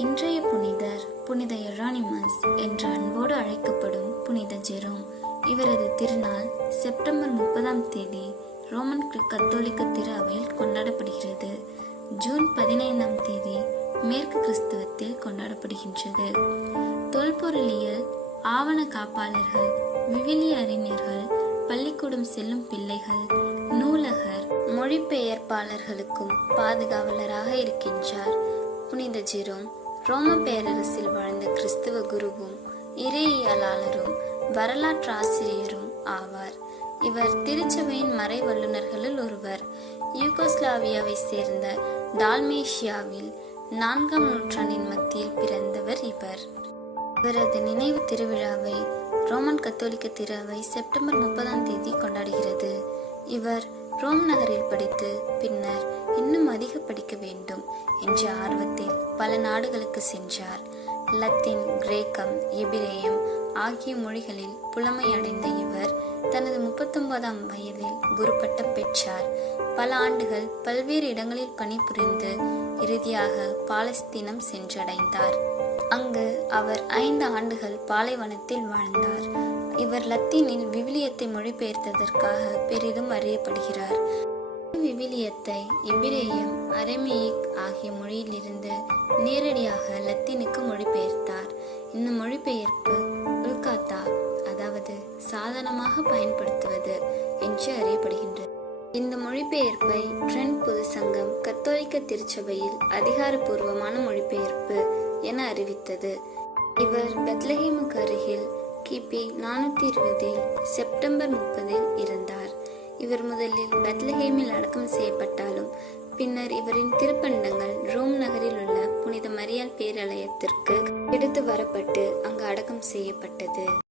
இன்றைய புனிதர் புனித எரானிமஸ் என்று அன்போடு அழைக்கப்படும் புனித ஜெரோம். இவரது திருநாள் செப்டம்பர் 30ஆம் தேதி ரோமன் கத்தோலிக்க திரு அவையில் கொண்டாடப்படுகிறது. ஜூன் 15ஆம் தேதி மேற்கு கிறிஸ்தவத்தில் கொண்டாடப்படுகின்றது. தொல்பொருளியல், ஆவண காப்பாளர்கள், விவிலிய அறிஞர்கள், பள்ளிக்கூடம் செல்லும் பிள்ளைகள், நூலகர், மொழிபெயர்ப்பாளர்களுக்கும் பாதுகாவலராக இருக்கின்றார். புனித ஜெரோம் ரோம பேரரசில் வாழ்ந்த கிறிஸ்துவ குருவும் இறையியலாளரும் வரலாற்றாசிரியரும் ஆவார். இவர் திருச்சபையின் மறை வல்லுநர்களுள் ஒருவர். யூகோஸ்லாவியாவை சேர்ந்த டால்மேஷியாவில் 4ஆம் நூற்றாண்டின் மத்தியில் பிறந்தவர் இவர். இவரது நினைவு திருவிழாவை ரோமன் கத்தோலிக்க திரு அவை செப்டம்பர் 30ஆம் தேதி கொண்டாடுகிறது. இவர் ரோம் நகரில் படித்து பின்னர் இன்னும் அதிக படிக்க வேண்டும் என்ற ஆர்வத்தில் பல நாடுகளுக்கு சென்றார். லத்தீன், கிரேக்கம், எபிரேயம் ஆகிய மொழிகளில் புலமை அடைந்த இவர் தனது 39ஆம் வயதில் குரு பட்டம் பெற்றார். பல ஆண்டுகள் பல்வேறு இடங்களில் பணிபுரிந்து இறுதியாக பாலஸ்தீனம் சென்றடைந்தார். அங்கு அவர் 5 ஆண்டுகள் பாலைவனத்தில் வாழ்ந்தார். இவர் லத்தீனில் விவிலியத்தை மொழிபெயர்த்ததற்காக பெரிதும் அறியப்படுகிறார். விவிலியத்தை எபிரேயம், அரமேயிக் ஆகிய மொழியிலிருந்து நேரடியாக லத்தீனுக்கு மொழிபெயர்த்தார். இந்த மொழிபெயர்ப்பு உல்காத்தா, அதாவது சாதனமாக பயன்படுத்துவது என்று அறியப்படுகின்றது. இந்த மொழிபெயர்ப்பை ட்ரெண்ட் பொது சங்கம் கத்தோலிக்க திருச்சபையில் அதிகாரப்பூர்வமான மொழிபெயர்ப்பு என அறிவித்தது. இவர் பெத்லஹேமுக்கு அருகில் கிபி 420 செப்டம்பர் 30 இறந்தார். இவர் முதலில் பெத்லஹேமில் அடக்கம் செய்யப்பட்டாலும் பின்னர் இவரின் திருப்பண்டங்கள் ரோம் நகரில் உள்ள புனித மரியாள் பேராலயத்திற்கு எடுத்து வரப்பட்டு அங்கு அடக்கம் செய்யப்பட்டது.